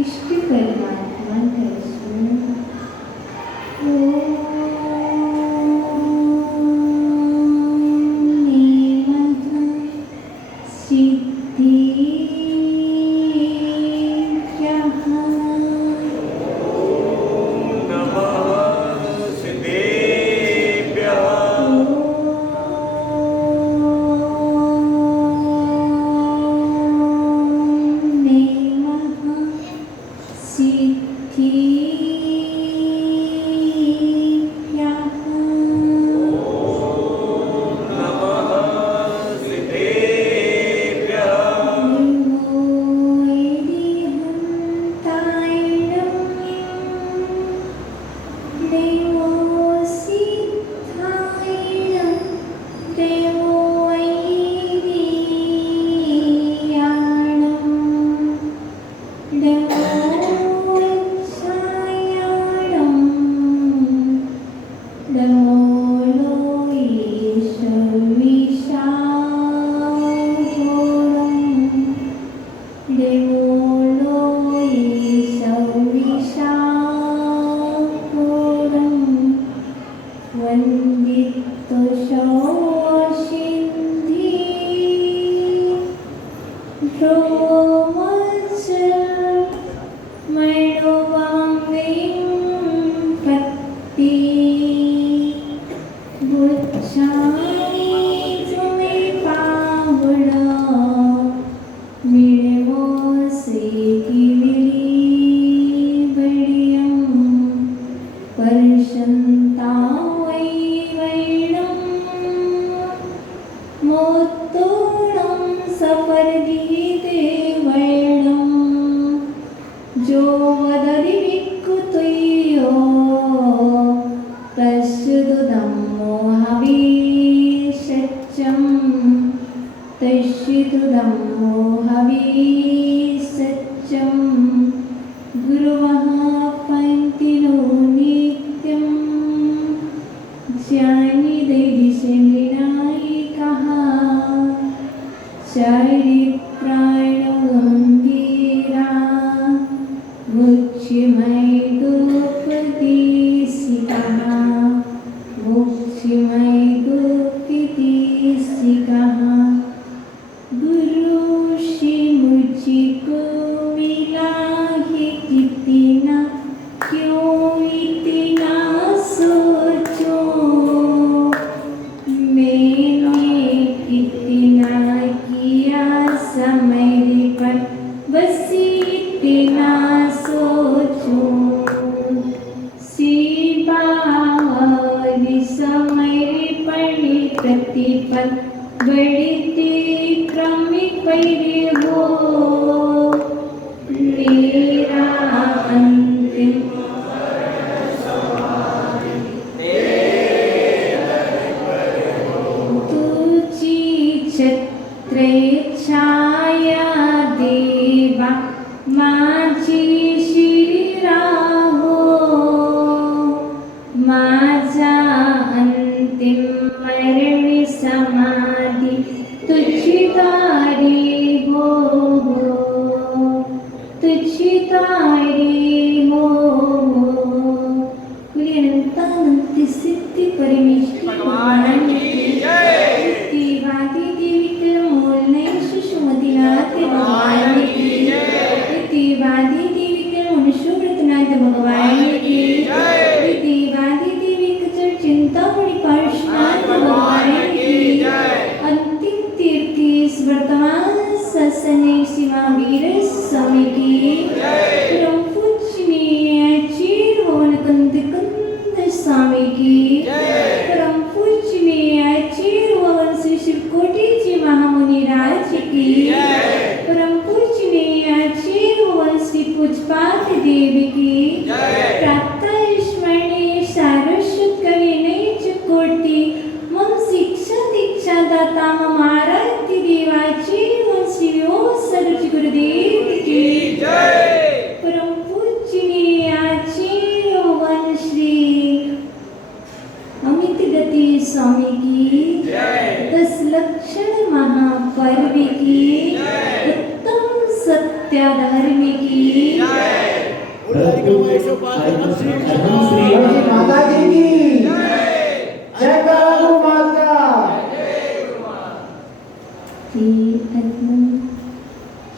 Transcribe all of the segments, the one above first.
इष्ट परमात्मा दर्शन स्वामी की 10 लक्षण महापर्व की उत्तम धर्म की माता जी की जय गौ माता।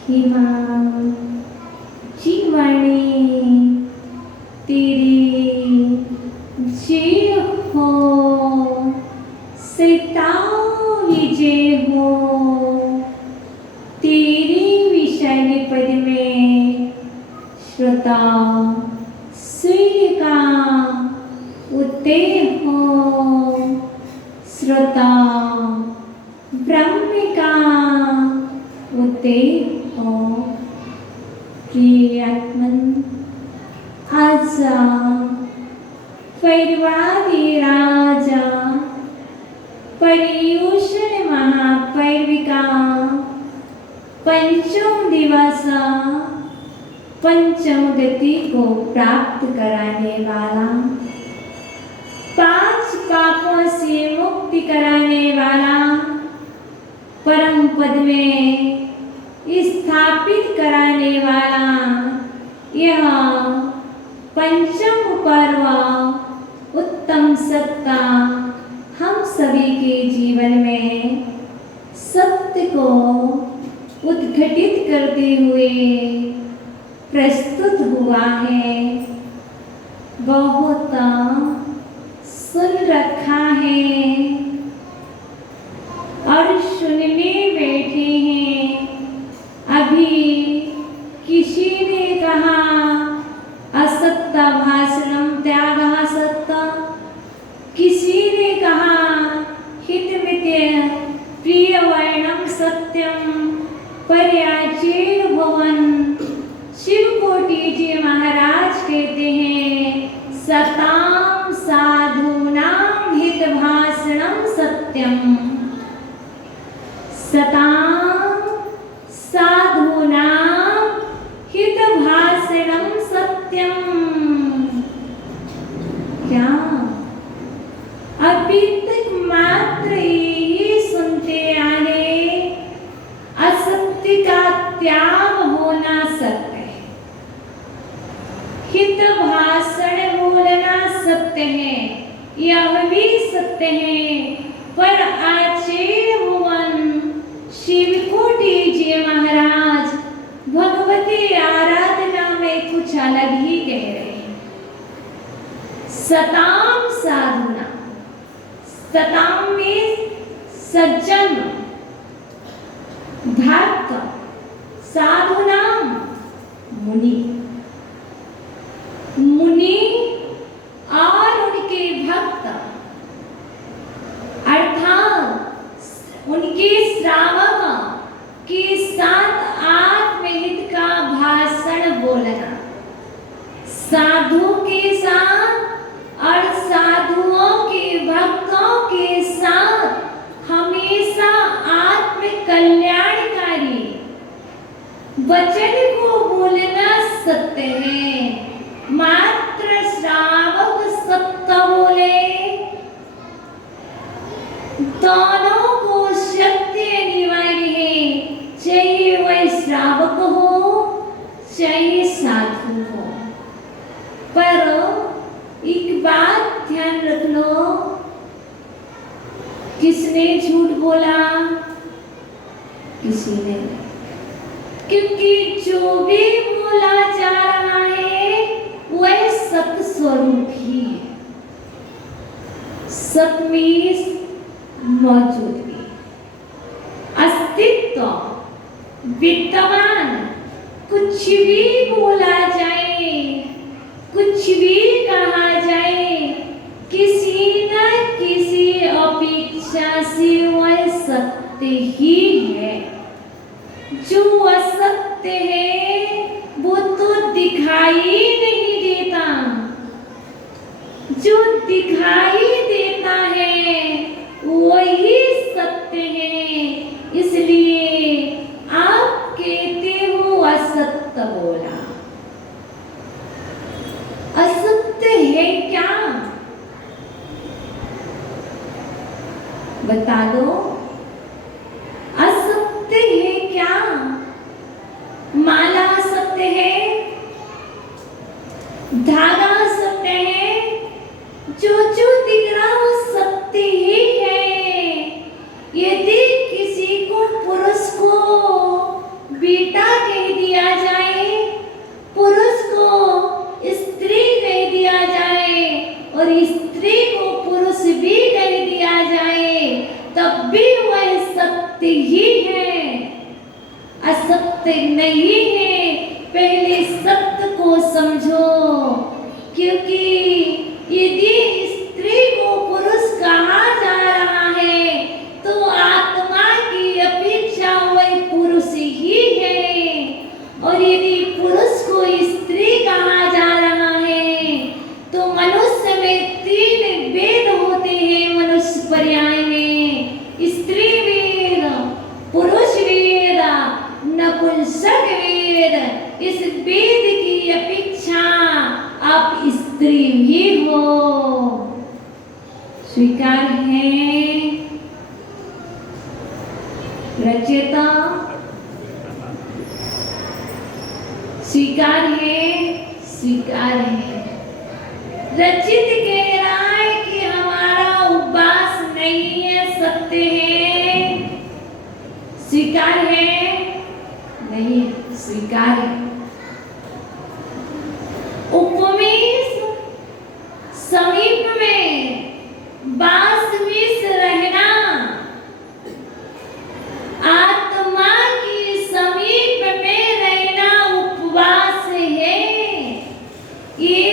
हे माँ जीवाणी तेरी जय हो, सैतान विजय हो। तेरे विशाल पद में श्रोता सूर्य का उदय हो, श्रोता ब्रह्म का उदय हो। प्रिय आत्मन, आजा परिवादी राजा पर्युषण महापर्विका पंचम दिवस पंचम गति को प्राप्त कराने वाला, 5 पापों से मुक्ति कराने वाला, परम पद में स्थापित कराने वाला यह पंचम पर्व उत्तम सत्ता हम सभी के जीवन में सत्य को उद्घटित करते हुए प्रस्तुत हुआ है। बहुत सुन रखा है और सुनने बैठे हैं। अभी किसी ने कहा असत्य भाषणम त्यागः सत्य, किसी ने कहा हितमित्य प्रियवर्णम सत्यम पर्याचेन भवन। शिवकोटि जी महाराज कहते हैं सताम साधूनां हित भाषणम सत्यम। सताम साधूनां हित भाषणम सत्यम। क्या अभी तक मात्र ये सुनते आए असत्य का त्याग होना सत्य है, हित भाषण बोलना सत्य है, यह भी सत्य है। पर आचार्य भुवन शिवकोटि जी महाराज भगवती आराधना में कुछ अलग ही कह रहे हैं। सताम साधुना, सताम में सज्जन भक्त, साधुनाम मुनि, मुनि और उनके भक्त अर्थात उनके श्रावक के साथ आत्महित का भाषण बोलना। साधु के साथ और साधुओं के भक्तों के साथ हमेशा आत्म कल्याणकारी वचन को बोलना सत्य है। मात्र श्रावक सत्य बोले, दोनों को सत्य अनिवार्य है, चाहे वह श्रावक हो चाहे साधु हो। पर एक बात ध्यान रख लो, किसने झूठ बोला? किसी ने, क्योंकि जो भी बोला जा रहा है वह सत्य स्वरूप ही है। सत्य में मौजूदगी, अस्तित्व, विद्यमान, कुछ भी बोला जाए, कुछ भी कहा जाए, किसी न किसी अपेक्षा से वह सत्य ही है। जो असत्य है वो तो दिखाई नहीं देता, जो दिखाई देता है वही सत्य है। इसलिए आप कहते हो असत्य बोला। असत्य है क्या? बता दो, असत्य है क्या? माला हैं, धागा सत्य है, जो दिख रहा वो सत्य ही है। यदि किसी को पुरुष को बेटा कह दिया जाए, पुरुष को स्त्री कह दिया जाए और स्त्री को पुरुष भी कह दिया जाए, तब भी वह सत्य ही है, असत्य नहीं है। पहले सत्य को समझो, क्योंकि यदि स्त्री को पुरुष कहा जा रहा है तो आत्मा की अपेक्षा वह पुरुष ही है, और यदि पुरुष को स्त्री कहा जा रहा है तो मनुष्य में 3 वेद होते हैं। मनुष्य पर्याय में स्त्री वेद, पुरुष वेद, नपुंसक वेद। इस वेद की अपेक्षा आप स्त्री ही हो। स्वीकार है रचयिता, स्वीकार है, स्वीकार है। रचित कह रहा है कि हमारा उपवास नहीं है, सत्य है। स्वीकार है, नहीं स्वीकार है। उपमेष समीप में बासमीस रहना, आत्मा की समीप में रहना उपवास है। ये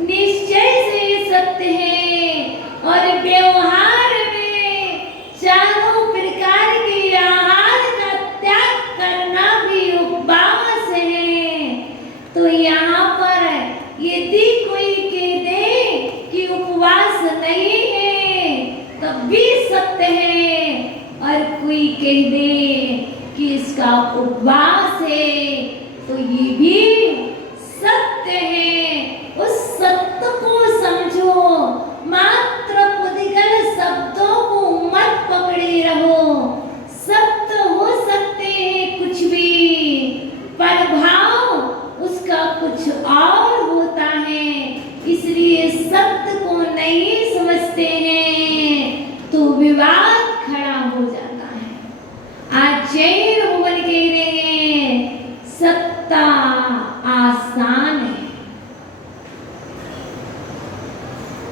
निश्चय से सत्य है। और व्यवहार में चारों प्रकार के आहार का त्याग करना भी उपवास है। तो यहाँ पर यदि कोई कह दे कि उपवास नहीं है तब भी सत्य है, और कोई कह दे कि इसका उपवास है तो ये भी सत्य है। उस सत्य को समझो, मात्र पुद्गल शब्दों को मत पकड़े रहो। सत्य हो सकते हैं कुछ भी, पर भाव उसका कुछ और होता है, इसलिए सत्य को नहीं समझते हैं तो विवाद खड़ा हो जाता है। आचार्य भगवान कह रहे हैं सत्ता आसान है,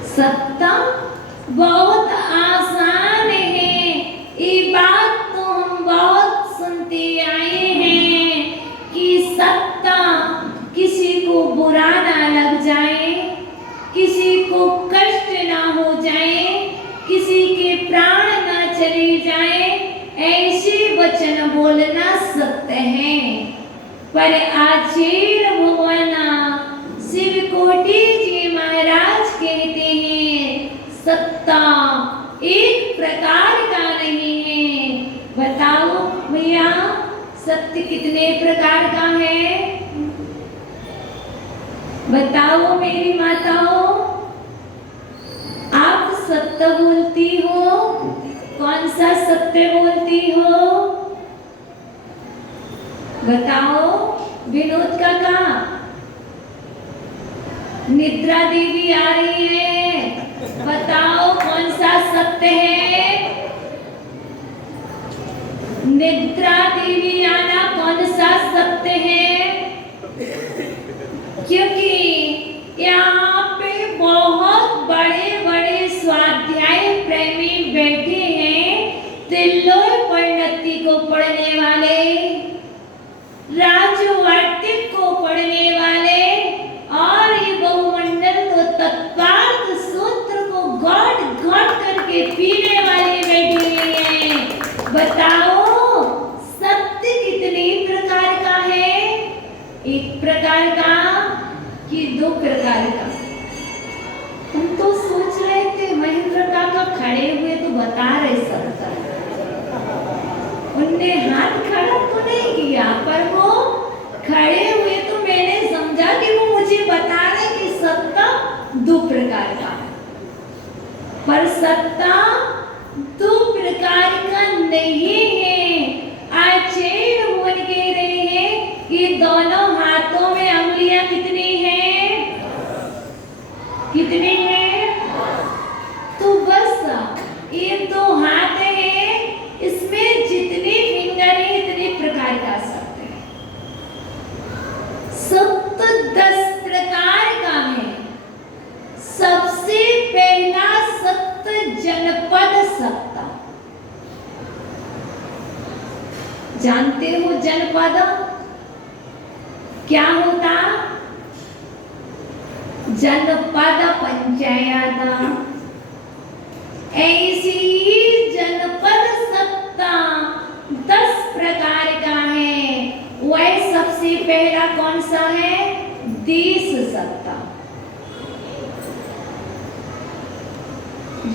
सत्ता बहुत आसान है। ये बात तो हम बहुत सुनते आए हैं कि सत्ता किसी को बुरा ना लग जाए, किसी को कष्ट ना हो जाए, किसी के प्राण ना चले जाए, ऐसे वचन बोलना सत्य है। पर आचार्य भगवान शिव कोटि जी महाराज कहते हैं सत्ता एक प्रकार का नहीं है। बताओ भैया, सत्य कितने प्रकार का है? बताओ मेरी माताओं, आप सत्य बोलती हो, कौन सा सत्य बोलती हो? बताओ विनोद काका, निद्रा देवी आ रही है, बताओ कौन सा सत्य है? निद्रा देवी आना कौन सा सत्य है? क्योंकि यहाँ पे बहुत बड़े बड़े स्वाध्याय प्रेमी बैठे हैं, त्रिलोक परिणति को पढ़ने वाले, राजवाटिक को पढ़ने वाले, और ये बहुमंडल तो तत्वार्थ सूत्र को घोट घोट करके पीने वाले बैठे हैं। बताओ सत्य कितने प्रकार का है? एक प्रकार का कि 2 प्रकार का? हम तो सोच रहे थे महेंद्र काका खड़े हुए तो बता रहे सत्य, उनने हाथ खड़ा तो नहीं किया, पर वो खड़े हुए तो मैंने समझा कि वो मुझे बता रहे कि सत्ता 2 प्रकार का है। पर सत्ता 2 प्रकार का नहीं है। आचार्य भगवान कह रहे हैं ये दोनों उंगलियां कितनी हैं? कितनी हैं? तो बस ये दो हाथ हैं, इसमें जितनी फिंगर है इतने प्रकार का शब्द है। सप्त 10 प्रकार का है। सबसे पहला सप्त जनपद सप्त। जानते हो जनपद क्या होता? जनपद पंचायत। ऐसी ही जनपद सत्ता 10 प्रकार का है। वह सबसे पहला कौन सा है? देश सत्ता।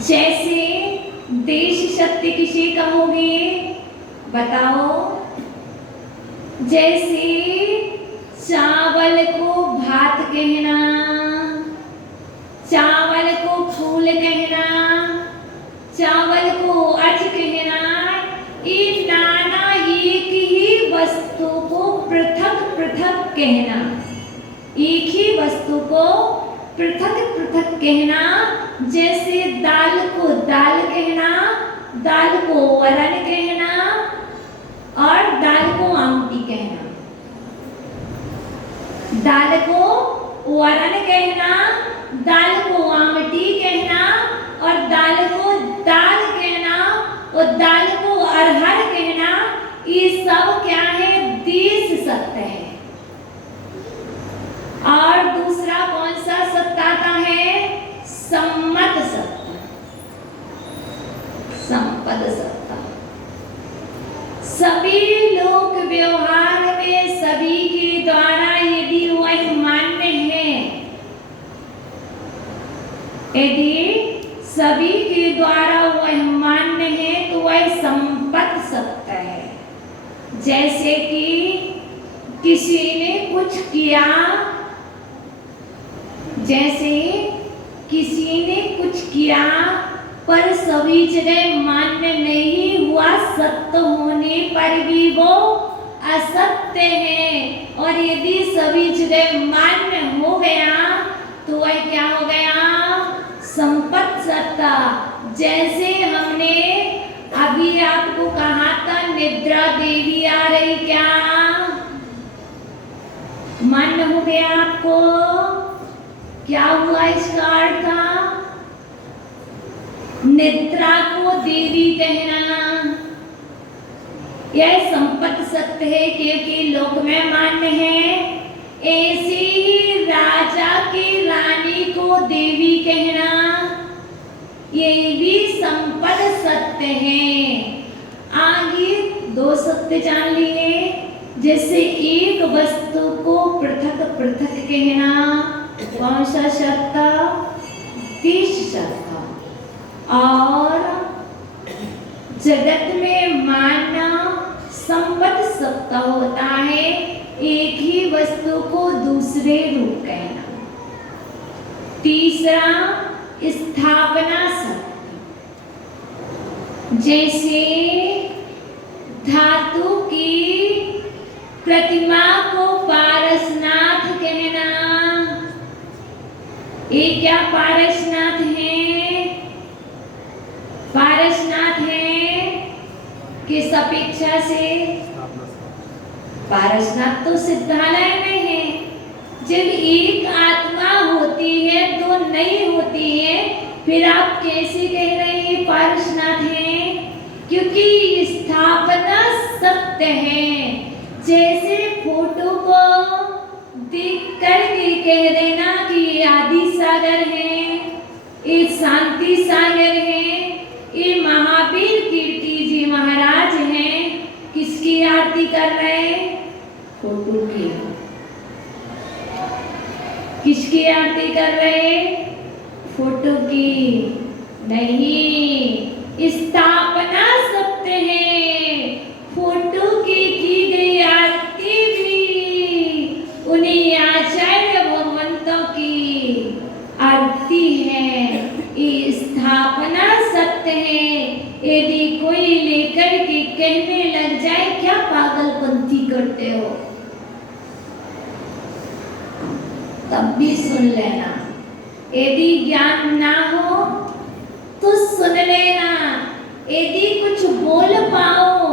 जैसे देश शक्ति किसे कहोगे? बताओ। जैसे चावल को भात कहना, चावल को फूल कहना, चावल को अच कहना, ये नाना एक ही वस्तु को पृथक पृथक कहना। एक ही वस्तु को पृथक पृथक कहना। जैसे दाल को दाल कहना, दाल को वरण कहना और दाल को आमटी कहना। दाल को वरण कहना, दाल को आमटी कहना और दाल को दाल कहना और दाल को अरहर कहना। ये सब क्या है? देश सत्य है। और दूसरा कौन सा सत्य आता है? सम्मत सत्य, संपद सत्ता। सभी लोक व्यवहार में सभी के द्वारा यदि वह मान्य है, यदि सभी के द्वारा वह मान्य है तो वह संपत सत्य है। जैसे कि किसी ने कुछ किया, जैसे किसी ने कुछ किया पर सभी जगह मान्य नहीं हुआ, सत्य होने पर भी वो असत्य है। और यदि सभी जगह मान्य हो गया तो वह क्या हो गया? संपत सत्ता। जैसे हमने अभी आपको कहा था निद्रा देवी आ रही, क्या मान्य हो गया आपको? क्या हुआ? इसका अर्थ था निद्रा को देवी कहना। यह संपत सत्य है क्योंकि लोक में मान्य है। ऐसे ही राजा की रानी को देवी कहना, ये भी संपत सत्य है। आगे 2 सत्य जान लिए। जैसे एक वस्तु को पृथक पृथक कहना, कौन सा सत्य? देश सत्य। और जगत में मानना संपत सत्य होता है, एक ही वस्तु को दूसरे रूप कहना। तीसरा स्थापना सत्य। जैसे धातु की प्रतिमा को पारसनाथ कहना। ये क्या पारसनाथ है? पारसनाथ है किस अपेक्षा से? पारसनाथ तो सिद्धालय में है। जब एक आत्मा होती है दो नहीं होती है, फिर आप कैसे कह रहे हैं पारसनाथ है? क्योंकि स्थापना सत्य है। जैसे फोटो को देख करके कह देना कि ये आदि सागर है, ये शांति सागर है, ये महावीर कीर्ति जी महाराज हैं। किसकी आरती कर रहे हैं? फोटो की। किसकी आरती कर रहे हैं? फोटो की नहीं, स्थापना सत्य है। फोटो की गई आरती भी उन्हीं आचार्य भगवंतों की आरती है। ये स्थापना सत्य है। यदि कोई लेकर के कहने लग जाए क्या पागलपंथी करते हो, तब भी सुन लेना। यदि ज्ञान ना हो तो सुन लेना। यदि कुछ बोल पाओ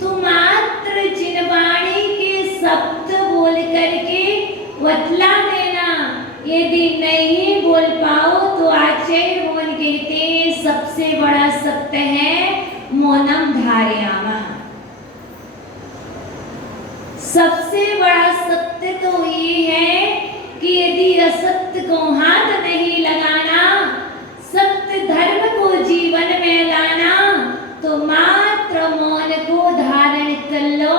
तो मात्र जिनवाणी के शब्द बोल करके बतला देना। यदि नहीं बोल पाओ तो आचार्य भगवान कहते हैं सबसे बड़ा सत्य है मौनम धारयामा। सबसे बड़ा सत्य तो ये है कि यदि असत्य को हाथ नहीं लगाना, सत्य धर्म को जीवन में लाना, तो मात्र मौन को धारण कर लो,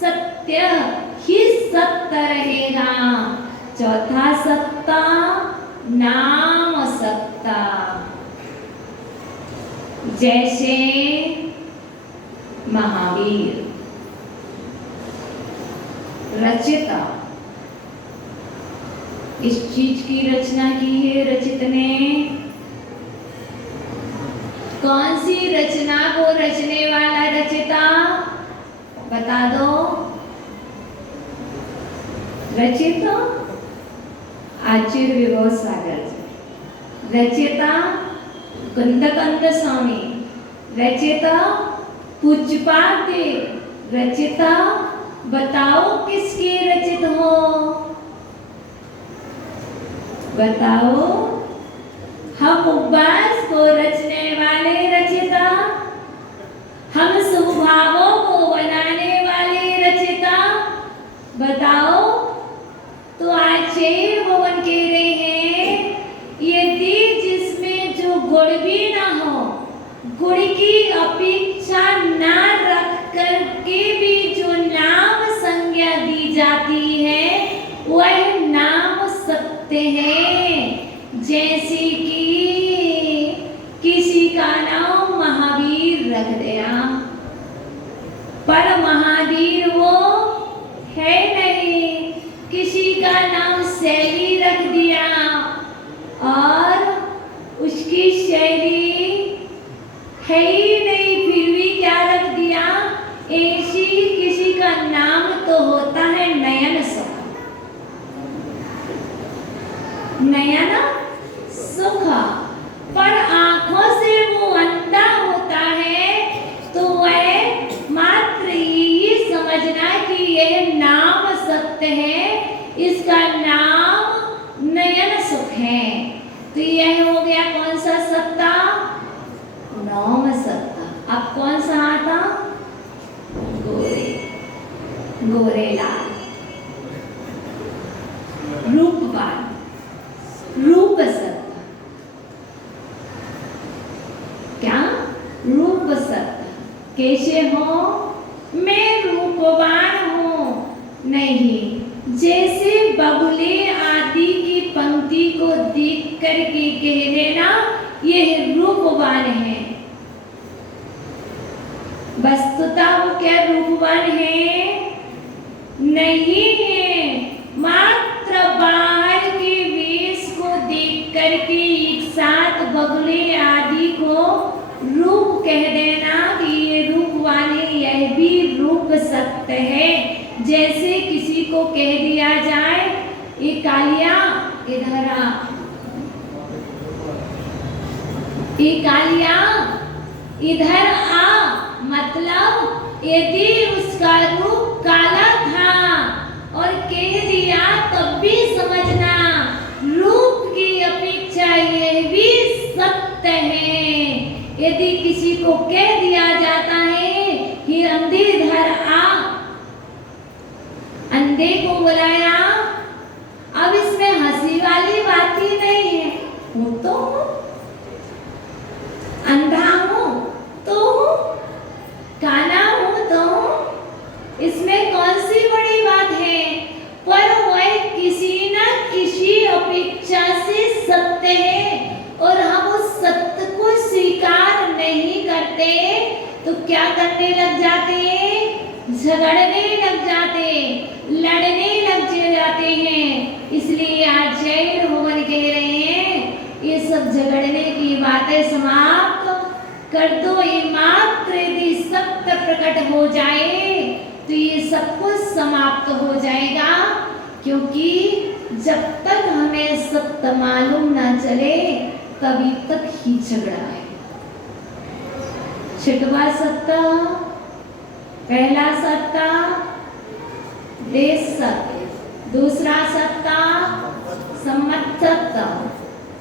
सत्य ही सत्य रहेगा। चौथा सत्ता नाम सत्ता। जैसे महावीर रचिता, इस चीज की रचना की है रचित ने। कौन सी रचना को रचने वाला रचिता बता दो। रचिता आचार्य विभव सागर जी, रचिता कुंदकंद स्वामी, रचिता पूज्यपाद, रचिता बताओ किसकी रचित हो, बताओ। हम उपवास को रचने वाले रचिता, हम स्वभावों को बनाने वाले रचिता, बताओ। तो आचार्य भगवान कह रहे हैं यदि जिसमें जो गुण भी ना हो, गुण की अपेक्षा ना रख करके भी जो नाम संज्ञा दी जाती है वह नाम सत्य है। जैसे कि किसी का नाम महावीर रख दिया, पर महावीर वो है नहीं। किसी का नाम शैली रख दिया और उसकी शैली है ही नहीं, फिर भी क्या रख दिया, ऐसी किसी का नाम तो होता है नयन सुख। नयन सुख, पर आंखों से वो अंधा होता है तो वह मात्र यही समझना कि यह नाम सत्य है, इसका नाम नयन सुख है। तो यह हो गया कौन सा सत्ता, नाम सत्ता। अब कौन सा आता, गोरे, गोरेलाल, रूपवान, रूप सत्ता। क्या रूप सत्ता, कैसे हो, मैं रूपवान हूँ नहीं। जैसे बगुले आदि की पंक्ति को देख करके कह देना यह रूपवान है, वस्तुतः वो क्या रूपवान है नहीं है। मात्र बाहर के वेश को देख करके एक साथ बगुले आदि को रूप कह देना कि ये रूपवान है, यह भी रूप सत्य है। जैसे किसी को कह दिया जाए ये कालिया इधर आ, ये कालिया इधर आ, मतलब यदि उसका रूप काला था और कह दिया तब भी समझना रूप की अपेक्षा यह भी सत्य है। यदि किसी को कह दिया जाता है कि अंधे इधर आ, अंधे को बुलाया, अब इसमें हंसी वाली बात ही नहीं है। हूं तो अंधा हूं तो काना हूं तो इसमें कौन सी बड़ी बात है। पर वह किसी न किसी अपेक्षा से सत्य है और हम उस सत्य को स्वीकार नहीं करते तो क्या करने लग जाते हैं, झगड़ने लग जाते, लड़ने लग जाते हैं। इसलिए आचार्य भगवान कह रहे हैं ये सब झगड़ने की बातें समाप्त कर दो। ये मात्र यदि सत्य प्रकट हो जाए तो ये सब कुछ समाप्त हो जाएगा, क्योंकि जब तक हमें सत्य मालूम ना चले तभी तक ही झगड़ा है। छठवां सत्य, पहला सत्य देश सत्य, दूसरा सत्य सम्मत सत्य।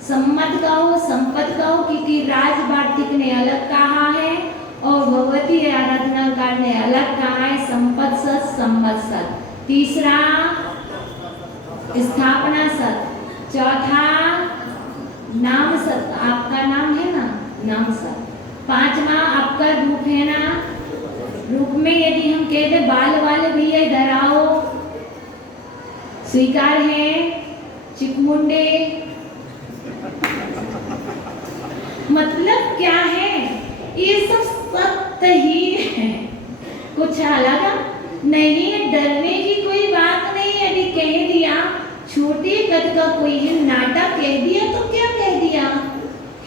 सम्मत कहो, संपत कहो, क्योंकि राज वार्तिक ने अलग कहा है और भगवती आराधनाकार ने अलग कहा है, संपत सत, सम्मत सत। तीसरा स्थापना सत, चौथा नाम सत, आपका नाम है ना, नाम सत। पांचवा आपका रूप है ना, रूप में यदि हम कहते बाल वाले भैया इधर आओ, स्वीकार है। चिकमुंडे मतलब क्या है, ये सब सत्य ही है, कुछ अलग नहीं है। डरने की कोई बात नहीं है। यदि कह दिया छोटे कद का कोई है नाटक कह दिया तो क्या कह दिया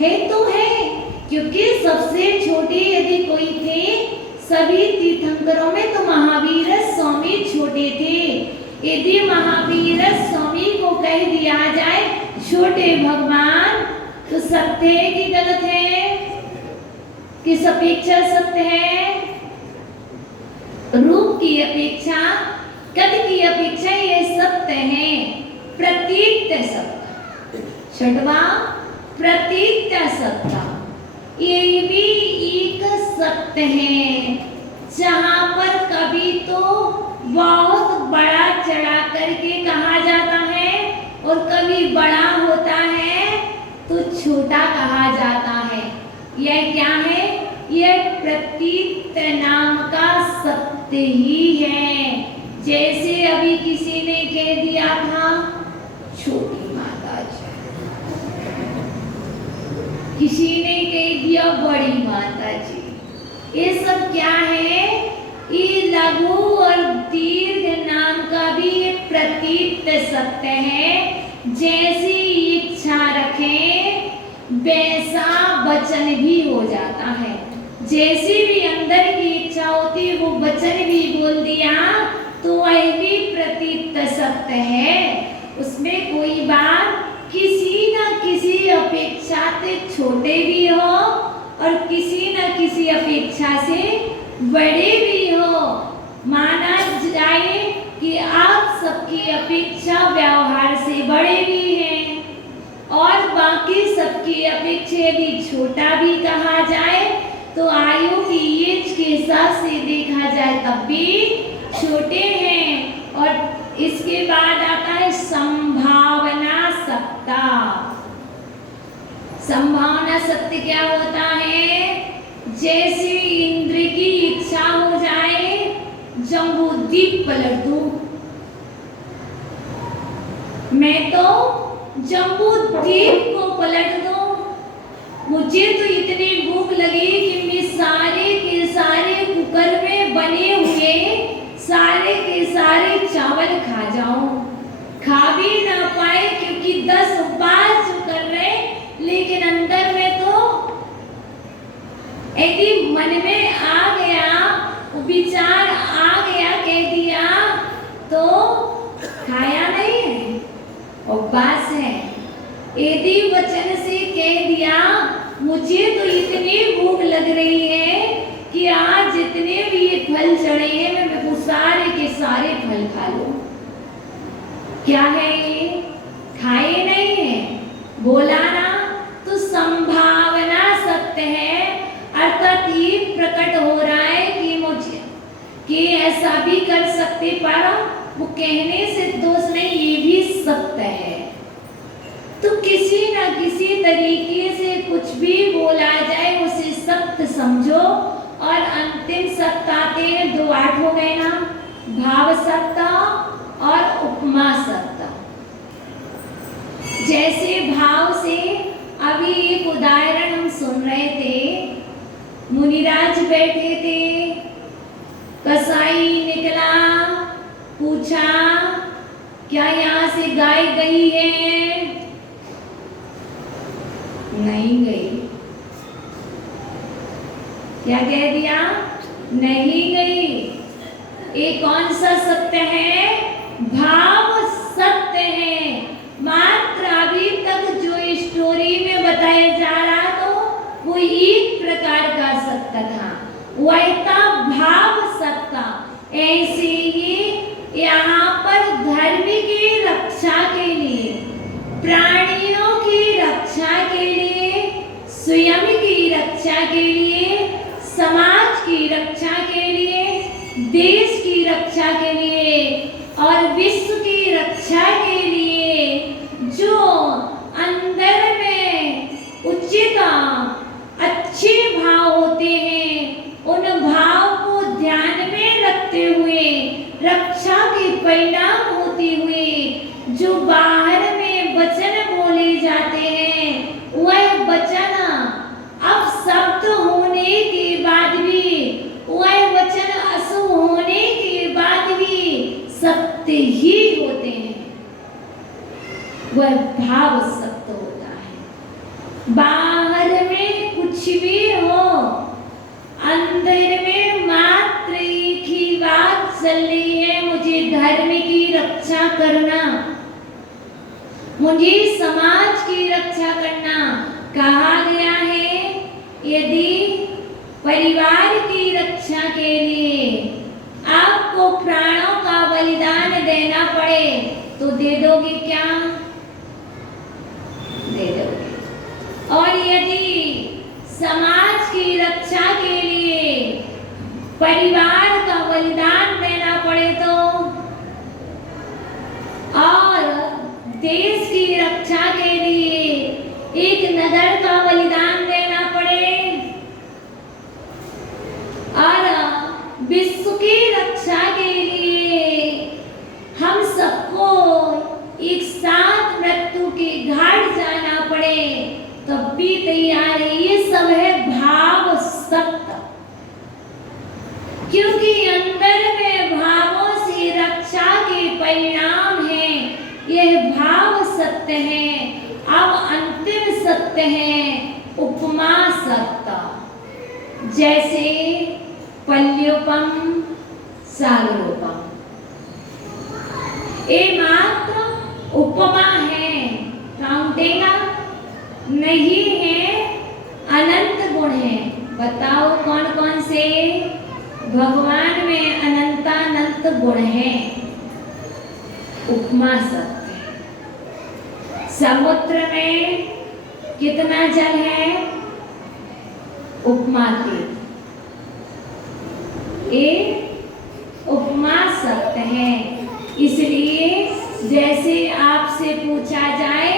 है, तो है, क्योंकि सबसे छोटे यदि कोई थे सभी तीर्थंकरों में तो महावीर स्वामी छोटे थे। यदि महावीर स्वामी को कह दिया जाए छोटे भगवान तो सत्य है कि गलत है, किस अपेक्षा सत्य है? रूप की अपेक्षा, कद की अपेक्षा ये सत्य है। प्रतीक सत्य, छठवां प्रतीक सत्य, ये भी एक सत्य है, जहां पर कभी तो बहुत बड़ा चढ़ा करके कहा जाता है और कभी बड़ा होता है तो छोटा कहा जाता है। यह क्या है? यह प्रतीक नाम का सत्य ही है। जैसे अभी किसी ने कह दिया था छोटी माता जी, किसी ने कह दिया बड़ी माता जी, ये सब क्या है? ये लघु और दीर्घ नाम का भी एक प्रतीक सत्य है। जैसी इच्छा रखें वैसा वचन भी हो जाता है। जैसी भी अंदर की इच्छा होती है वो वचन भी बोल दिया तो वह भी प्रतीक सत्य है। उसमें कोई बात किसी न किसी अपेक्षा से छोटे भी हो और किसी न किसी अपेक्षा से बड़े भी हो। माना जाए कि आप सबकी अपेक्षा व्यवहार से बड़े भी हैं और बाकी सबकी अपेक्षा यदि छोटा भी कहा जाए तो आयु की एज के हिसाब से देखा जाए तब भी छोटे हैं। और इसके बाद आता है संभावना सत्य। संभावना सत्य क्या होता है? जैसे इंद्र की इच्छा हो जाए जम्बू द्वीप पलट दूं, मैं तो जम्बू द्वीप को पलट दूं। मुझे तो इतनी भूख लगी कि मैं सारे के सारे कुकर में बने हुए सारे के सारे चावल खा जाऊं। खा भी ना पाए क्योंकि 10 उपवास कर रहे, लेकिन अंदर में तो यदि मन में आ गया विचार आ गया कह दिया तो खाया नहीं है, उपवास है। यदि वचन से कह दिया मुझे तो इतनी भूख लग रही है कि आज जितने भी ये फल चढ़े हैं मैं वो सारे के सारे फल खा लूं, क्या है ये? खाए नहीं है, बोला ना, तो संभावना सत्य है। अर्थात ये प्रकट हो रहा है कि मुझे कि ऐसा भी कर सकते, पर वो कहने से दोष नहीं, ये भी सत्य है। तो किसी ना किसी तरीके से कुछ भी बोला जाए उसे सत्य समझो। और अंतिम सत्य आते हैं 2 8 हो गए ना, भाव सत्य और उपमा सत्य। जैसे भाव से अभी एक उदाहरण हम सुन रहे थे, मुनिराज बैठे थे, कसाई निकला, पूछा क्या यहाँ से गाय गई है? नहीं गई। क्या कह दिया? नहीं गई। ये कौन सा सत्य है? भाव सत्य है। वैता भाव सत्ता। ऐसे ही यहाँ पर धर्म की रक्षा के लिए, प्राणियों की रक्षा के लिए, स्वयं की रक्षा के लिए, समाज की रक्षा के लिए, देश की रक्षा के लिए और विश्व की रक्षा के लिए जो अंदर में उचित अच्छे भाव होते हैं, उन भाव को ध्यान में रखते हुए रक्षा के परिणाम होते हुए जो बाहर में वचन बोले जाते हैं, वह वचन अब शब्द होने के बाद भी, वह वचन अशुभ होने के बाद भी सत्य ही होते हैं। वह भाव सत्य होता है। बाहर में कुछ भी हो, अंदर में मात्र एक ही बात चल रही है, मुझे धर्म की रक्षा करना, मुझे समाज की रक्षा करना। कहा गया है यदि परिवार की रक्षा के लिए आपको प्राणों का बलिदान देना पड़े तो दे दोगे क्या? दे दोगे। और यदि समाज की रक्षा के लिए परिवार का बलिदान देना पड़े तो, और देश की रक्षा के लिए एक नगर का बलिदान देना पड़े, और विश्व की रक्षा के लिए हम सबको एक साथ मृत्यु के घाट जाना पड़े तब भी तैयार है। ये सब है भाव सत्य, क्योंकि अंदर में भावों से रक्षा के परिणाम है। यह भाव सत्य है। अब अंतिम सत्य है उपमा सत्य। जैसे पल्योपम सागरोपम, ये मात्र उपमा है, काउंटेगा नहीं है, अनंत गुण है। बताओ कौन कौन से? भगवान में अनंतानंत गुण है। उपमा सत्य। समुद्र में कितना जल है? उपमा के। ये उपमा सत्य है। इसलिए जैसे आपसे पूछा जाए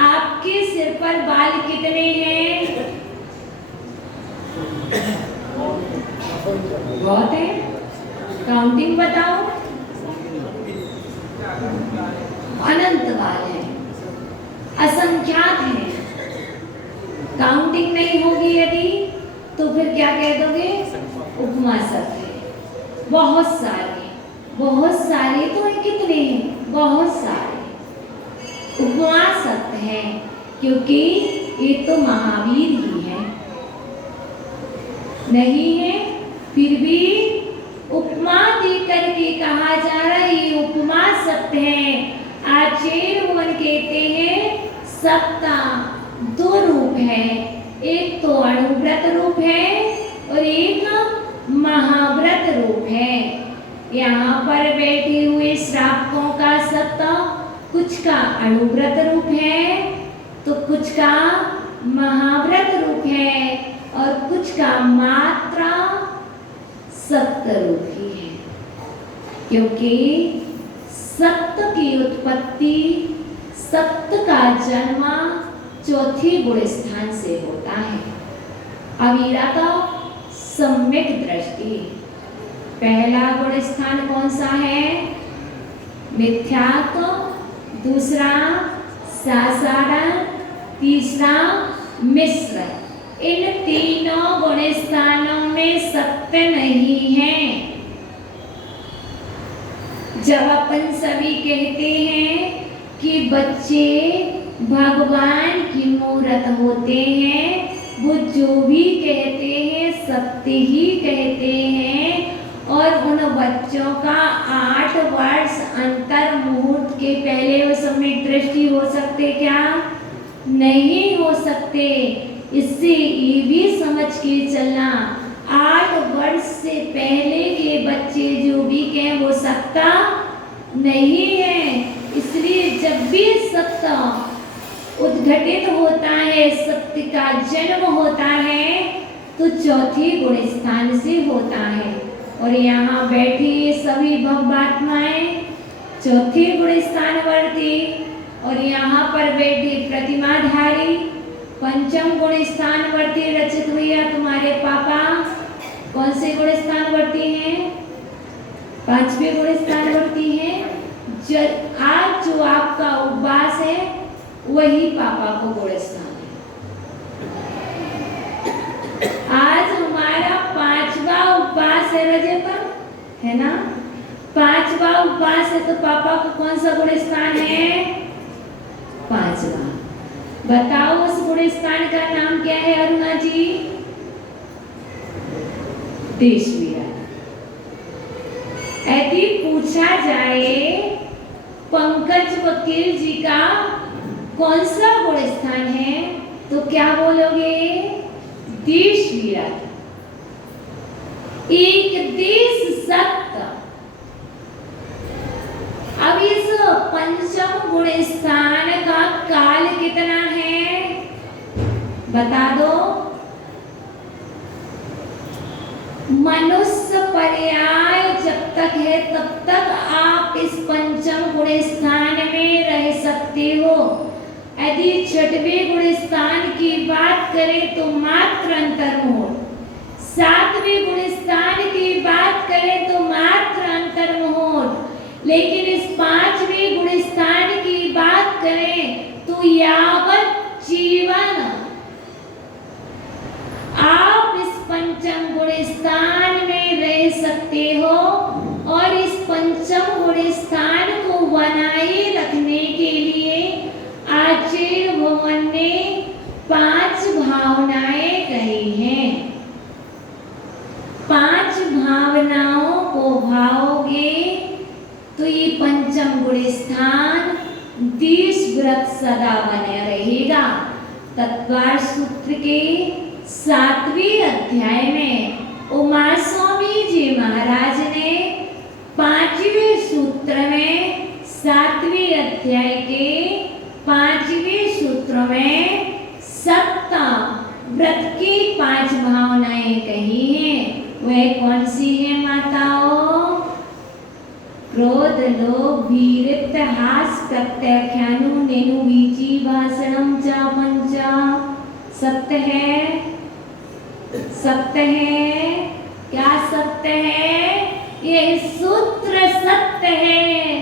आपके सिर पर बाल कितने हैं? बहुत है, काउंटिंग बताओ। अनंत बाल है, असंख्यात है। काउंटिंग नहीं होगी यदि तो फिर क्या कह दोगे? उपमा सत्य है। बहुत सारे, बहुत सारे तो कितने हैं? बहुत सारे। उपमा सत्य है क्योंकि ये तो महावीर ही है, नहीं है फिर भी उपमा दे करके कहा जा रहा है ये उपमा सत्य है। आचार्य भगवान कहते हैं सत्ता दो रूप है, एक तो अणुव्रत रूप है और एक महाव्रत रूप है। यहाँ पर बैठे हुए श्रावकों का सत्ता कुछ का अणुव्रत रूप है तो कुछ का महाव्रत रूप है और कुछ का मात्रा सत्य रूप ही है, क्योंकि सत्य की उत्पत्ति, सत्य का जन्म चौथे गुण स्थान से होता है। अवीरा तो सम्यक दृष्टि। पहला गुण स्थान कौन सा है? मिथ्यात्व, दूसरा सासारण, तीसरा मिश्र। इन तीनों गुण स्थानों में सत्य नहीं है। जब अपन सभी कहते हैं कि बच्चे भगवान की मूरत होते हैं, वो जो भी कहते हैं सत्य ही कहते हैं। और उन बच्चों का 8 वर्ष अंतर मुहूर्त के पहले वो सम्यक दृष्टि हो सकते क्या? नहीं हो सकते। इससे ये भी समझ के चलना 8 वर्ष से पहले के बच्चे जो भी कहें वो सत्ता नहीं है। इसलिए जब भी सत्ता उद्घटित होता है, सत्य का जन्म होता है, तो चौथी गुण स्थान से होता है। और यहाँ बैठी सभी भव्यात्माएं चौथी गुण स्थान वर्ती, और यहाँ पर बैठी प्रतिमाधारी पंचम गुण स्थान वर्ती। रचित भैया तुम्हारे पापा कौन से गुण स्थान वर्ती हैं? पांचवें गुण स्थान वर्ती हैं। आज जो आपका उपवास है वही पापा को गुण स्थान है। आज हमारा 5वां उपवास है रजता, है ना? 5वां उपवास है, तो पापा को कौन सा गुण स्थान है? 5वां। बताओ उस गुण स्थान का नाम क्या है अरुणा जी? देश विराट। यदि पूछा जाए पंकज वकील जी का कौन सा गुण स्थान है, तो क्या बोलोगे? देश विराट। एक देश सत्य। अब इस पंचम गुण स्थान का काल कितना है बता दो। मनुष्य पर्याय जब तक है तब तक आप इस पंचम गुण स्थान में रह सकते हो। यदि छठवें गुण स्थान की बात करें तो मात्र अंतर्मुहूर्त, 7वें गुण स्थान की बात करें तो मात्र अंतर्मुहूर्त, लेकिन इस 5वें गुण स्थान की बात करें तो यावत जीवन आप इस पंचम गुण स्थान में रह सकते हो। और इस पंचम गुण स्थान को बनाए रखने के लिए आचार्य भगवान ने 5 भावनाएं कही हैं। 5 भावनाओं को भाओगे तो ये पंचम गुण स्थान देश व्रत सदा बने रहेगा। तत्वार सूत्र के 7वें अध्याय में उमा स्वामी जी महाराज ने 5वें सूत्र में 7वें अध्याय के 5वें सूत्र में सत्ता व्रत की 5 भावनाएं कही हैं। वह कौन सी है माताओं? क्रोध, लोभ, वीरित, हास, प्रत्याख्यानु, नेनु, वीची, भाषणम च पंचा। सत्य है, सत्य है। क्या सत्य है? यह सूत्र सत्य है।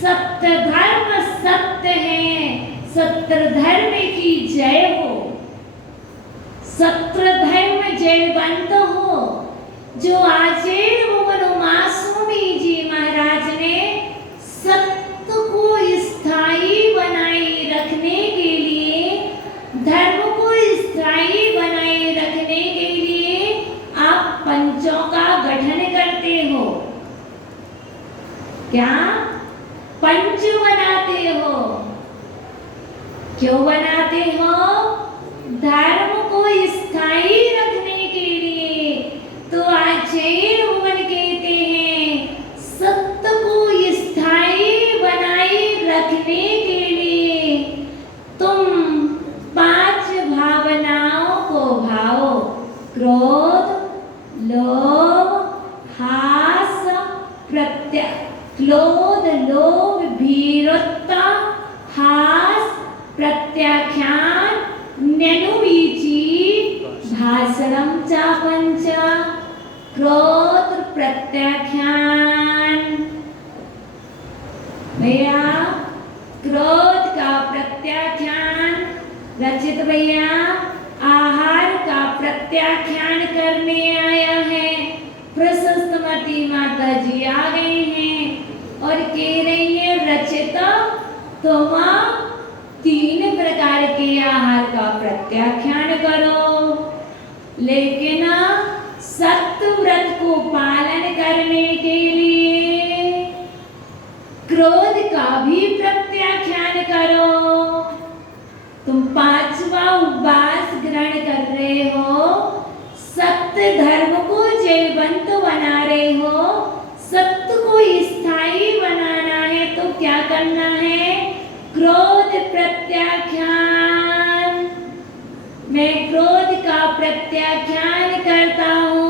सत्य धर्म सत्य है। सत्य धर्म की जय हो। सत्य धर्म जयवंत हो। जो आचार्य उमा स्वामी जी महाराज ने सत्य को स्थायी बनाए रखने के लिए, धर्म को स्थायी बनाए रखने के लिए आप पंचों का गठन करते हो। क्या? पंच बनाते हो। क्यों बनाते हो? धर्म को स्थायी रखने के लिए। तो आचार्य भगवान कहते हैं सत्य को स्थायी बनाए रखने के लिए तुम 5 भावनाओं को भाओ। क्रोध, लोभ, हास, क्रोध, लोभ, भीरुता, हास, प्रत्याख्यान, नेनुवीची, भाषणम च पंच। क्रोध, प्रत्याख्यान। भैया क्रोध का प्रत्याख्यान रचित भैया आहार का प्रत्याख्यान करने आया है। प्रशस्तमती माता जी आ गई हैं और कह रही है रचिता तुम 3 प्रकार के आहार का प्रत्याख्यान करो, लेकिन सत्य व्रत को पालन करने के लिए क्रोध का भी प्रत्याख्यान करो। तुम 5वां उपवास ग्रहण कर रहे हो, सत्य धर्म को जयवंत बना रहे हो, सत्य को स्थायी बनाना है तो क्या करना है? क्रोध प्रत्याख्यान। मैं क्रोध का प्रत्याख्यान करता हूँ।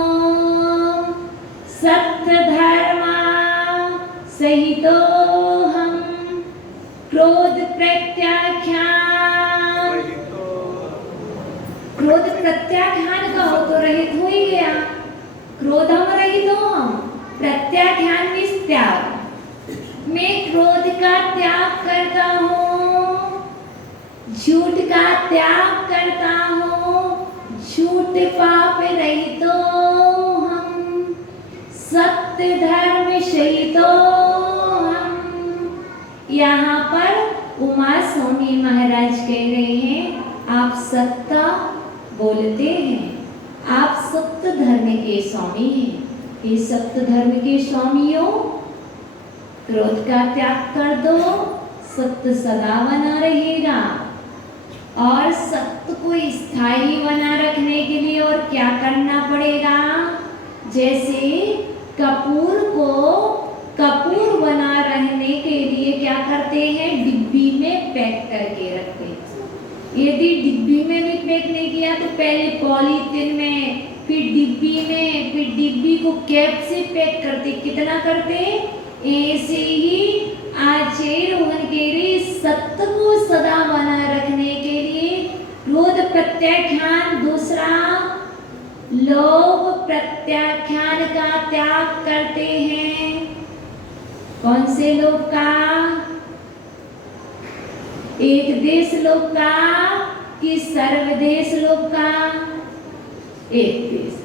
सत्य धर्म सहितो हम क्रोध प्रत्याख्यान। क्रोध प्रत्याख्यान का हो तो रहित हो ही गया। क्रोधम रहित हो हम, प्रत्याख्यान मीन्स त्याग। मैं क्रोध का त्याग करता हूँ, झूठ का त्याग करता हूँ, झूठ पाप रहित हो हम, सत्य धर्म सहित हो हम। यहाँ पर उमा स्वामी महाराज कह रहे हैं, आप सत्य बोलते हैं, आप सत्य धर्म के स्वामी हैं। ये सत्य धर्म के स्वामियों, क्रोध का त्याग कर दो, सत्य सदा बना रहेगा। और सत्य को स्थायी बना रखने के लिए और क्या करना पड़ेगा? जैसे कपूर को कपूर बना रहने के लिए क्या करते हैं? डिब्बी में पैक करके रखते हैं। यदि डिब्बी में भी पैक नहीं किया तो पहले पॉलीथिन में, फिर डिब्बी में, फिर डिब्बी को कैप से पैक करते। कितना करते? ऐसे ही आचरण के लिए सत्य को सदा बना रखने के लिए क्रोध प्रत्याख्यान, दूसरा लोभ प्रत्याख्यान का त्याग करते हैं। कौन से लोभ का? एक देश लोभ का कि सर्वदेश लोभ का? एक देश।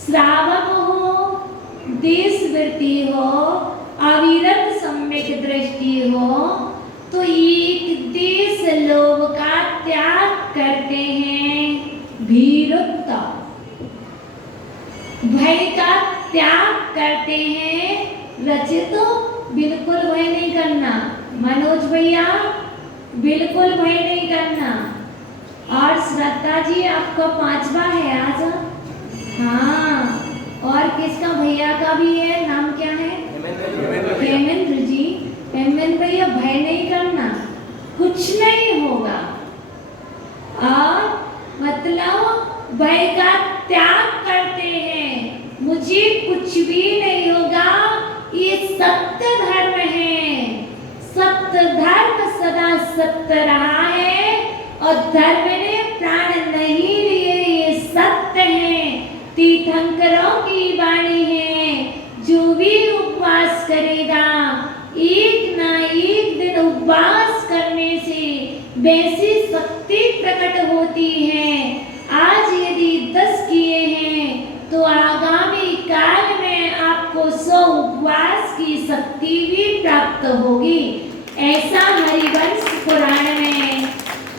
श्रावक हो, देशवृत्ति हो, अविरत सम्यक दृष्टि हो तो एक देश लोभ का त्याग करते हैं। भीरुत्व, भय का त्याग करते हैं। रचित बिल्कुल भय नहीं करना, मनोज भैया बिल्कुल भय नहीं करना। और श्रद्धा जी आपका 5वां है आज। हाँ, और किसका भैया का भी है, नाम क्या है? हेमेंद्र जी। हेमेंद्र भैया भय नहीं करना, कुछ नहीं होगा। और मतलब भय का त्याग करते हैं, मुझे कुछ भी नहीं होगा, ये सत्य धर्म है। सत्य धर्म सदा सत्य रहा है और धर्म ने प्राण नहीं लिए, ये सत्य है। तीर्थंकरों की वाणी है, जो भी उपवास करेगा, एक ना एक दिन उपवास करने से वैसी शक्ति प्रकट होती है। आज यदि 10 किए हैं तो आगामी काल में आपको 100 उपवास की शक्ति भी प्राप्त होगी। ऐसा हरिवंश पुराण में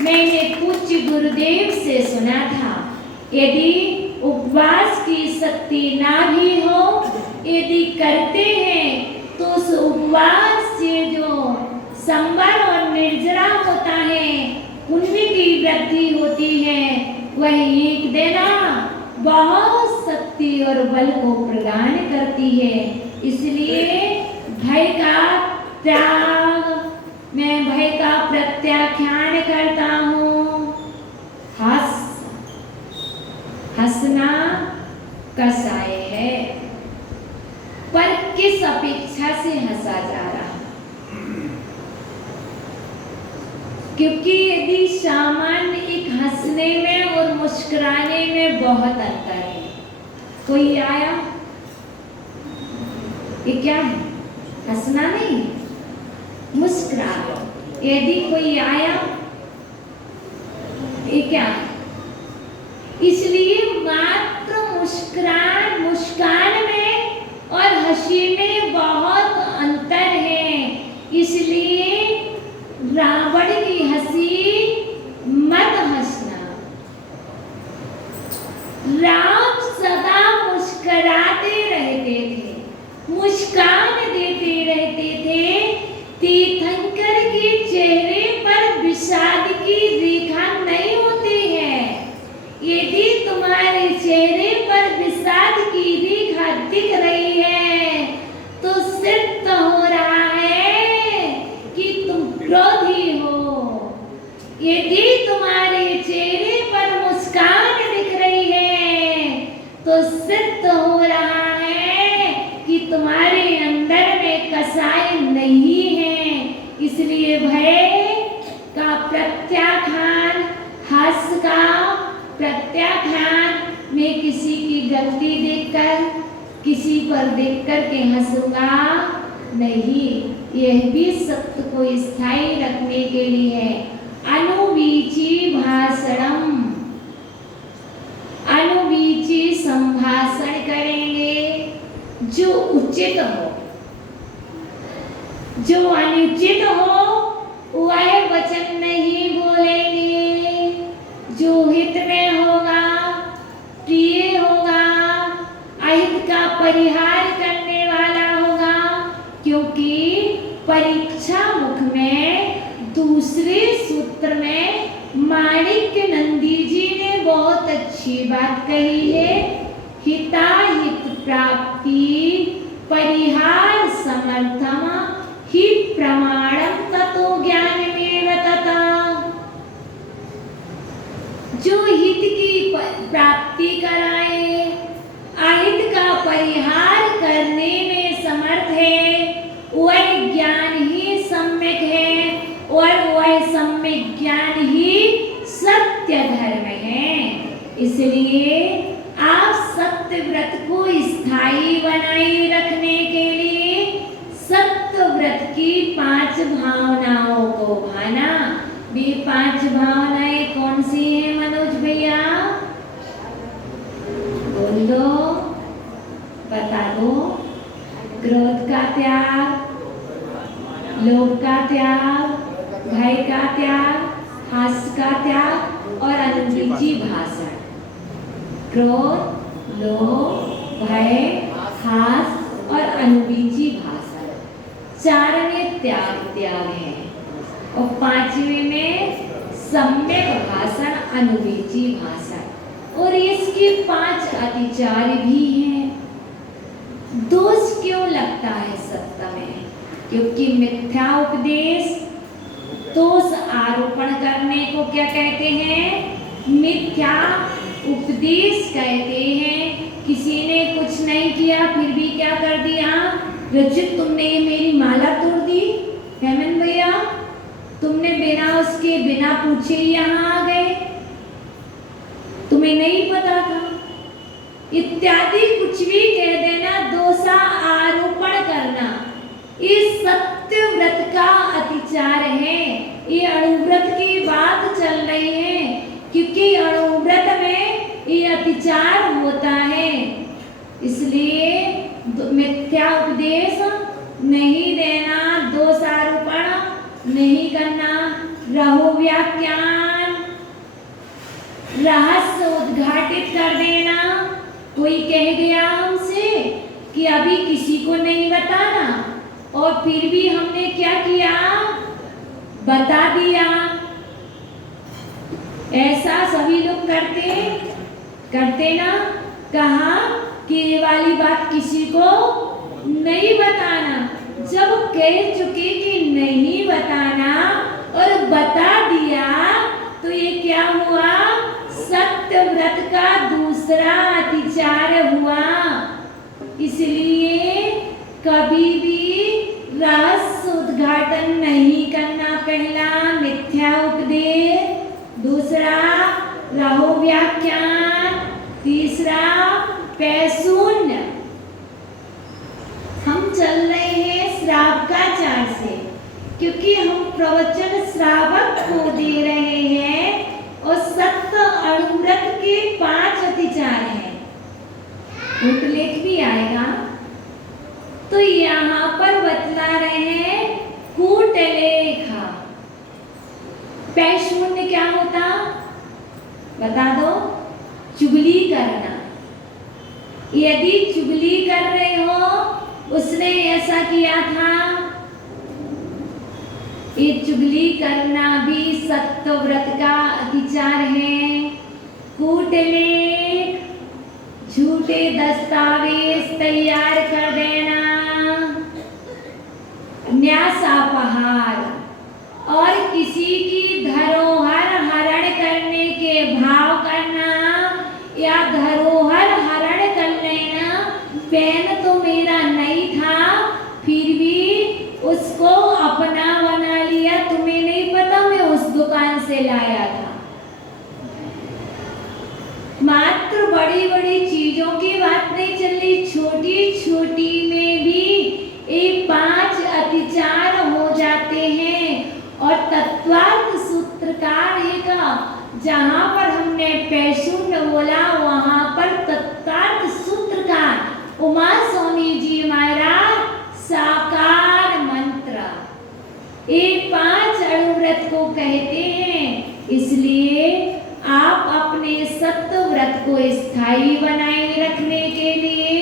मैंने पूज्य गुरुदेव से सुना था। यदि उपवास की शक्ति ना भी हो, यदि करते हैं तो उस उपवास से जो संवर और निर्जरा होता है, उनमें की वृद्धि होती है, वह एक देना बहुत शक्ति और बल को प्रदान करती है। इसलिए भय का त्याग, मैं भय का प्रत्याख्यान करता हूँ। हंसना कसाय है, पर किस अपेक्षा से हंसा जा रहा? क्योंकि यदि सामान्य एक हंसने में और मुस्कुराने में बहुत अंतर है। कोई आया, ये क्या है? हंसना नहीं है, मुस्कुरा। यदि कोई आया, ये क्या है? इसलिए मात्र मुस्कान में और हंसी में बहुत अंतर है। इसलिए रावण की हंसी मत हंसना। राम सदा मुस्कुराते रहते थे, मुस्कान देते रहते थे। तीर्थंकर के चेहरे पर विषाद की रेखा नहीं होती है। यदि तुम्हारे चेहरे पर विषाद की रेखा यदि तुम्हारे चेहरे पर मुस्कान दिख रही है तो सिद्ध हो रहा है कि तुम्हारे अंदर में कसाई नहीं है। इसलिए भय का प्रत्याख्यान, हास्य का प्रत्याख्यान, मैं किसी की गलती देखकर, किसी पर देख कर के हंसूंगा नहीं। यह भी सत्य को स्थायी रखने के लिए है। अनुवीची भाषणम, अनुवीची संभाषण करेंगे जो उचित हो। जो अनुचित हो वह वचन नहीं बोलेंगे। जो हित में होगा, प्रिय होगा, अहित का परिहार करने वाला होगा। क्योंकि परीक्षा मुख में दूसरे सूत्र में माणिक्य नंदी जी ने बहुत अच्छी बात कही है। हिताहित प्राप्ति परिहार समर्थम ही प्रमाणम ततो ज्ञान में तथा। जो हित की प्राप्ति कराए, अहित का परिहार करने में समर्थ है, वह ज्ञान ही सम्यक है और वह सम्यक ज्ञान ही सत्य धर्म है। इसलिए आप सत्य व्रत को स्थायी बनाए रखने के लिए सत्य व्रत की 5 भावनाओं को भाना। ये 5 भावनाएं कौन सी हैं मनोज भैया? बोल दो, बता दो। क्रोध का त्याग, लोभ का त्याग, भय का त्याग, हास्य का त्याग और अनुचित भाषण। क्रोध, लोभ, भय, हास्य और अनुचित भाषण, 4 में त्याग है और 5वें में सम्यक भाषण, अनुचित भाषण। और इसके 5 अतिचार भी हैं। दोष क्यों लगता है सत्य में? क्योंकि मिथ्या उपदेश, दोष आरोपण करने को क्या कहते हैं? मिथ्या उपदेश कहते हैं। किसी ने कुछ नहीं किया फिर भी क्या कर दिया? रचित, तुमने मेरी माला तोड़ दी। हेमंत भैया, तुमने बिना उसके बिना पूछे यहाँ आ गए, तुम्हें नहीं पता था, इत्यादि कुछ भी कह देना, दोषा आरोपण करना, इस सत्य व्रत का अतिचार है। ये अणुव्रत की बात चल रही है क्योंकि अणुव्रत में ये अतिचार होता है। इसलिए मिथ्या उपदेश नहीं देना, दोषारोपण नहीं करना, रहो व्याख्यान, रहस्य उद्घाटित कर देना। कोई कह गया हमसे कि अभी किसी को नहीं बताना और फिर भी हमने क्या किया? बता दिया। ऐसा सभी लोग करते ना। कहा कि ये वाली बात किसी को नहीं बताना। जब कह चुके कि नहीं बताना और बता दिया तो ये क्या हुआ? सत्य व्रत का दूसरा अतिचार हुआ। इसलिए कभी भी रहस्य उद्घाटन नहीं करना। पहला मिथ्या उपदेश, दूसरा रहो व्याख्यान, तीसरा पैशून्य। हम चल रहे हैं श्रावकाचार से क्योंकि हम प्रवचन श्रावक को दे रहे हैं और सत्य अणुव्रत के 5 अतिचार हैं। उपलेख भी आएगा। तो यहाँ पर बतला रहे हैं कूटलेखा। पैशून्य क्या होता? बता दो। चुगली करना। यदि चुगली कर रहे हो, उसने ऐसा किया था, ये चुगली करना भी सत्य व्रत का अतिचार है। कूटलेख, झूठे दस्तावेज तैयार कर देना, न्यासापहार और किसी की धरोहर लाया था। मात्र बड़ी बड़ी चीजों की बात नहीं चल रही, छोटी छोटी में भी ये 5 अतिचार हो जाते हैं। और तत्वार्थ सूत्रकार का जहाँ पर हमने पैशून्य बोला वहाँ पर तत्वार्थ सूत्रकार उमा स्वामी जी महाराज साकार मंत्र ये 5 अणुव्रत को कहते हैं। इसलिए आप अपने सत्य व्रत को स्थायी बनाए रखने के लिए,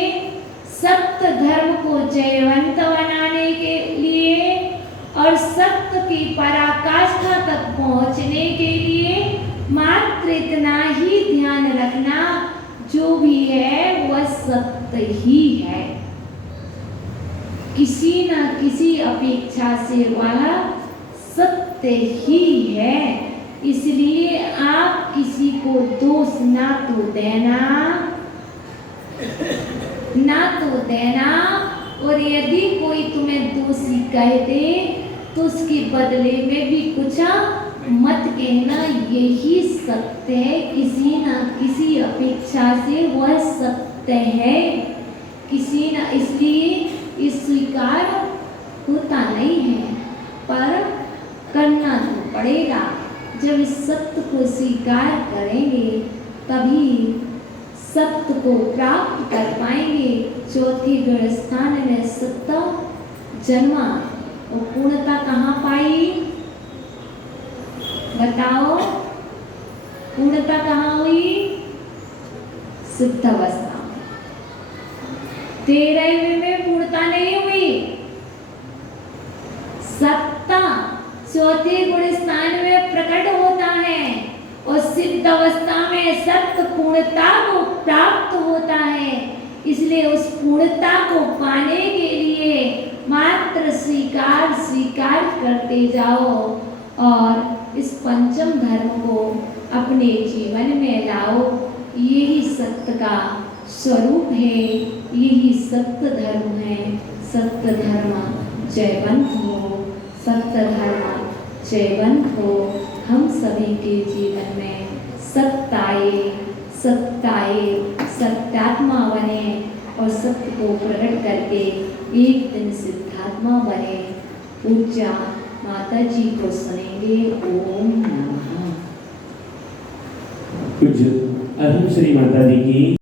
सत्य धर्म को जयवंत बनाने के लिए और सत्य की पराकाष्ठा तक पहुंचने के लिए मात्र इतना ही ध्यान रखना, जो भी है वह सत्य ही है। किसी न किसी अपेक्षा से वह सत्य ही है। इसलिए आप किसी को दोष ना तो देना और यदि कोई तुम्हें दोषी कह दे तो उसके बदले में भी कुछ मत कहना, यही सत्य है। किसी न किसी अपेक्षा से वह सत्य है। किसी न, इसलिए इस स्वीकार होता नहीं है पर करना तो पड़ेगा। जब इस सत्य को स्वीकार करेंगे तभी सत्य को प्राप्त कर पाएंगे। चौथे गण स्थान में सत्य जन्मा और पूर्णता कहाँ पाई बताओ? पूर्णता कहाँ हुई? सिद्ध अवस्था। 13वें में पूर्णता नहीं हुई। सत्ता चौथे गुण स्थान में प्रकट होता है और सिद्ध अवस्था में सत्य पूर्णता को प्राप्त होता है। इसलिए उस पूर्णता को पाने के लिए मात्र स्वीकार करते जाओ और इस पंचम धर्म को अपने जीवन में लाओ। यही सत्य का स्वरूप है, यही सत्य धर्म है। सत्य धर्म जयवंत हो, सत्य धर्म जयवंत हो। हम सभी के जीवन में सत्य सत्यात्मा बने और सत्य को प्रकट करके एक दिन सिद्धात्मा बने। पूज्या माता जी को सुनेंगे। ओम नमः। पूज्य अहम श्री माता जी की